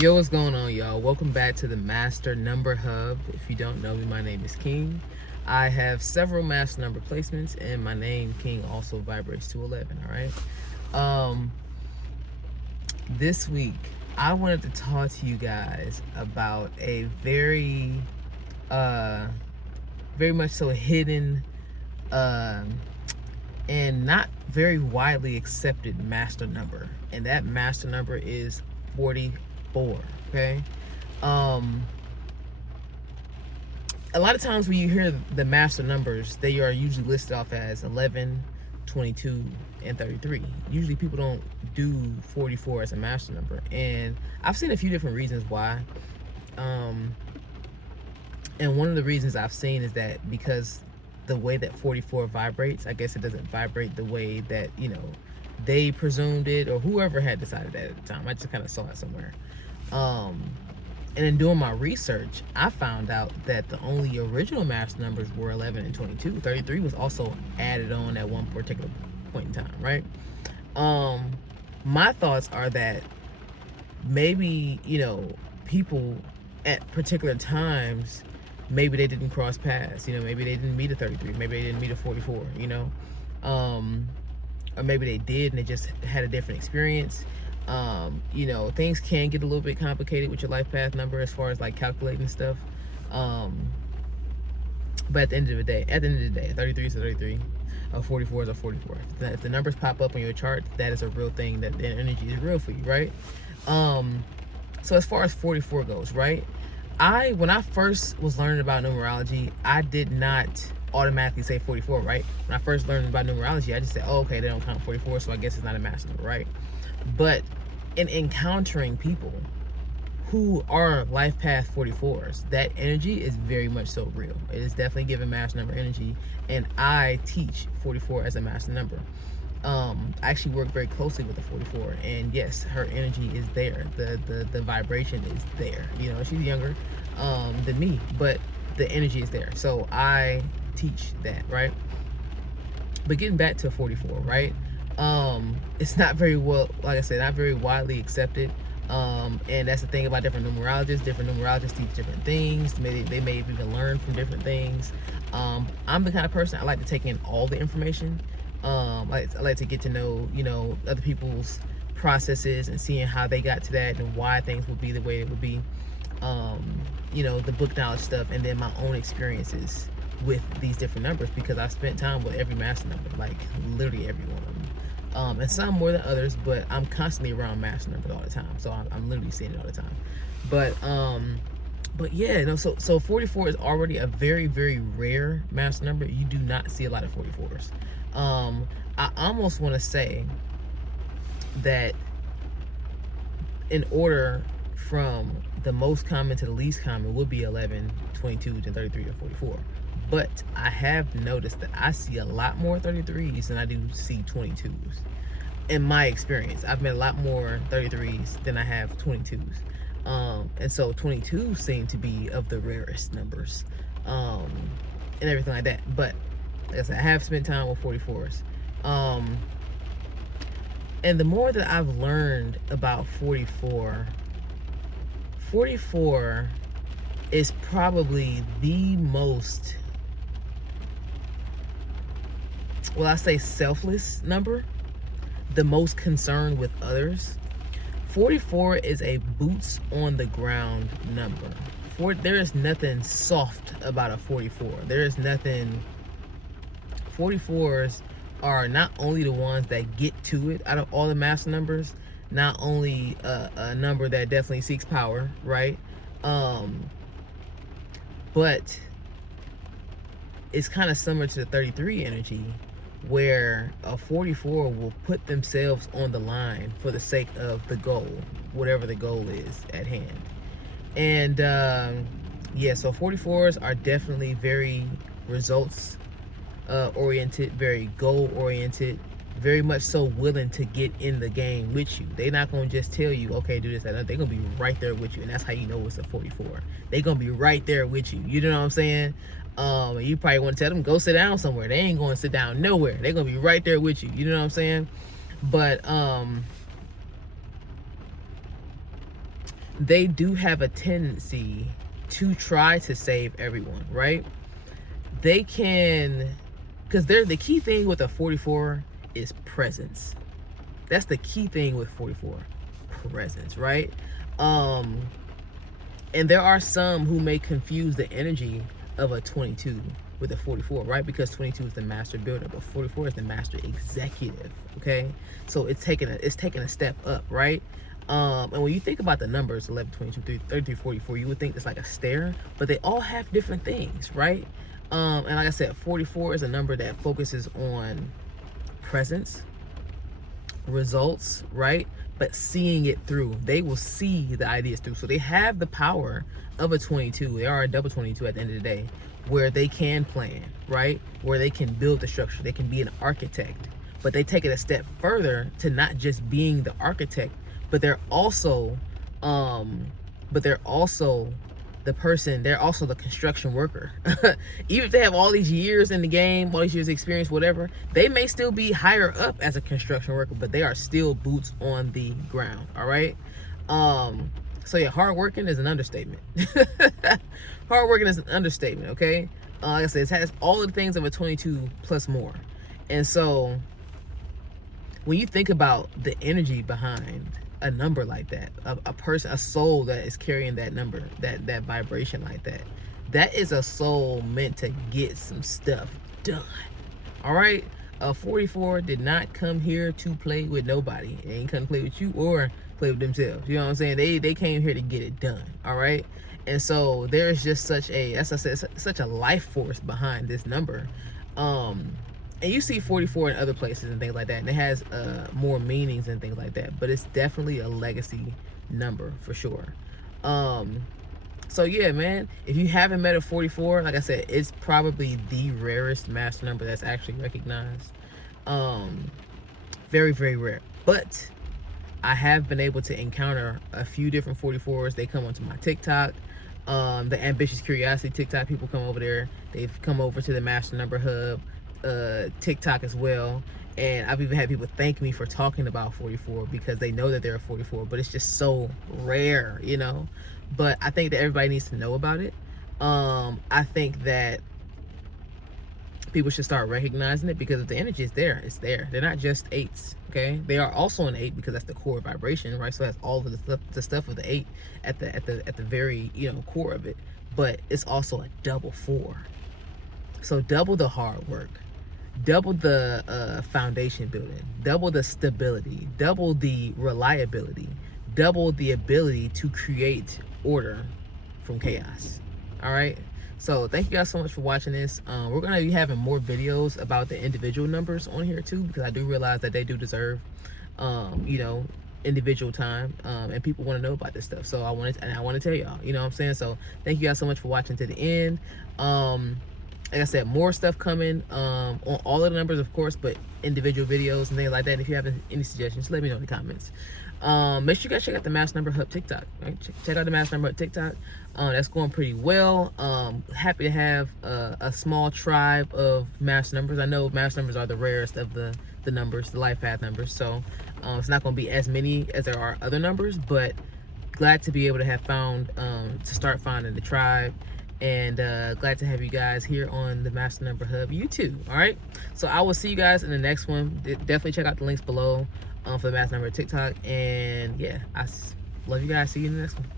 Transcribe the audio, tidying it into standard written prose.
Yo, what's going on, y'all? Welcome back to the Master Number Hub. If you don't know me, my name is King. I have several master number placements, and my name, King, also vibrates to 11, all right? This week, I wanted to talk to you guys about a very much so hidden, and not very widely accepted master number. And that master number is 44, okay? A lot of times when you hear the master numbers, they are usually listed off as 11, 22, and 33. Usually people don't do 44 as a master number, and I've seen a few different reasons why. And one of the reasons I've seen is that because the way that 44 vibrates, I guess it doesn't vibrate the way that, they presumed it, or whoever had decided that at the time. I just kind of saw it somewhere. And in doing my research, I found out that the only original master numbers were 11 and 22. 33 was also added on at one particular point in time, right? My thoughts are that maybe, people at particular times, maybe they didn't cross paths, maybe they didn't meet a 33, maybe they didn't meet a 44, or maybe they did and they just had a different experience. Things can get a little bit complicated with your life path number as far as like calculating stuff. But at the end of the day, 33 is a 33, a 44 is a 44. If the numbers pop up on your chart, that is a real thing, that the energy is real for you, right? So as far as 44 goes, right? When I first was learning about numerology, I did not automatically say 44, right? When I first learned about numerology, I just said, oh, okay, they don't count 44, so I guess it's not a master number, right? But in encountering people who are life path 44s, that energy is very much so real. It is definitely given master number energy, and I teach 44 as a master number. I actually work very closely with the 44, and yes, her energy is there. The vibration is there. She's younger than me, but the energy is there. So I teach that, right? But getting back to 44, right? It's not very well, like I said, not very widely accepted. And that's the thing about different numerologists. Different numerologists teach different things. They may have even learned from different things. I'm the kind of person, I like to take in all the information. I like to get to know, other people's processes and seeing how they got to that and why things would be the way it would be. The book knowledge stuff, and then my own experiences with these different numbers, because I've spent time with every master number, like literally every one of them. And some more than others, but I'm constantly around master numbers all the time, so I'm literally seeing it all the time. But yeah, so 44 is already a very, very rare master number. You do not see a lot of 44s. I almost want to say that in order from the most common to the least common would be 11, 22, then 33, and 44. But I have noticed that I see a lot more 33s than I do see 22s. In my experience, I've met a lot more 33s than I have 22s. And so 22s seem to be of the rarest numbers, and everything like that. But like I said, I have spent time with 44s. And the more that I've learned about 44 is probably the most, well, I say selfless number, the most concerned with others. 44 is a boots on the ground number. There is nothing soft about a 44. There is nothing. 44s are not only the ones that get to it out of all the master numbers, not only a number that definitely seeks power, right? But it's kind of similar to the 33 energy, where a 44 will put themselves on the line for the sake of the goal, whatever the goal is at hand. And yeah, so 44s are definitely very results oriented, very goal oriented, very much so willing to get in the game with you. They're not gonna just tell you, okay, do this, that. They're gonna be right there with you, and that's how you know it's a 44. They're gonna be right there with you. You know what I'm saying? You probably want to tell them, go sit down somewhere. They ain't going to sit down nowhere. They're going to be right there with you. You know what I'm saying? But they do have a tendency to try to save everyone, right? They can, because they're the key thing with a 44 is presence. That's the key thing with 44, presence, right? And there are some who may confuse the energy of a 22 with a 44, right? Because 22 is the master builder, but 44 is the master executive. Okay, so it's taking a step up, right? And when you think about the numbers 11, 22, 33, 44, you would think it's like a stair, but they all have different things, right? And like I said, 44 is a number that focuses on presence, results, right? But seeing it through. They will see the ideas through. So they have the power of a 22. They are a double 22 at the end of the day, where they can plan, right? Where they can build the structure. They can be an architect. But they take it a step further to not just being the architect, but they're also the person, they're also the construction worker. Even if they have all these years in the game, all these years of experience, whatever, they may still be higher up as a construction worker, but they are still boots on the ground. All right. So yeah, hardworking is an understatement. Hardworking is an understatement. Okay. Like I said, it has all the things of a 22 plus more. And so when you think about the energy behind a number like that, a person, a soul that is carrying that number, that vibration like that, that is a soul meant to get some stuff done. All right. A 44 did not come here to play with nobody. They ain't come to play with you or play with themselves. You know what I'm saying? They came here to get it done. All right. And so there's just such a, as I said, such a life force behind this number. And you see 44 in other places and things like that, and it has more meanings and things like that, but it's definitely a legacy number for sure. So yeah, man, if you haven't met a 44, like I said, it's probably the rarest master number that's actually recognized. Very, very rare. But I have been able to encounter a few different 44s. They come onto my TikTok. The Ambitious Curiosity TikTok, people come over there. They've come over to the Master Number Hub TikTok as well, and I've even had people thank me for talking about 44 because they know that they're a 44, but it's just so rare, you know. But I think that everybody needs to know about it. I think that people should start recognizing it, because if the energy is there, it's there. They're not just eights, okay? They are also an 8 because that's the core vibration, right? So that's all of the stuff of the 8 at the very, you know, core of it. But it's also a double 4. So double the hard work, double the foundation building, double the stability, double the reliability, double the ability to create order from chaos. All right. So thank you guys so much for watching this. We're going to be having more videos about the individual numbers on here too, because I do realize that they do deserve, you know, individual time, and people want to know about this stuff. So I want to tell y'all, you know what I'm saying? So thank you guys so much for watching to the end. Like I said, more stuff coming on all of the numbers, of course, but individual videos and things like that. And if you have any suggestions, let me know in the comments. Make sure you guys check out the Master Number Hub TikTok. Right? Check out the Master Number Hub TikTok. That's going pretty well. Happy to have a small tribe of Master Numbers. I know Master Numbers are the rarest of the numbers, the life path numbers. So it's not going to be as many as there are other numbers, but glad to be able to have found, to start finding the tribe. And glad to have you guys here on the Master Number Hub YouTube. All right, so I will see you guys in the next one. Definitely check out the links below for the Master Number TikTok. And yeah, I love you guys. See you in the next one.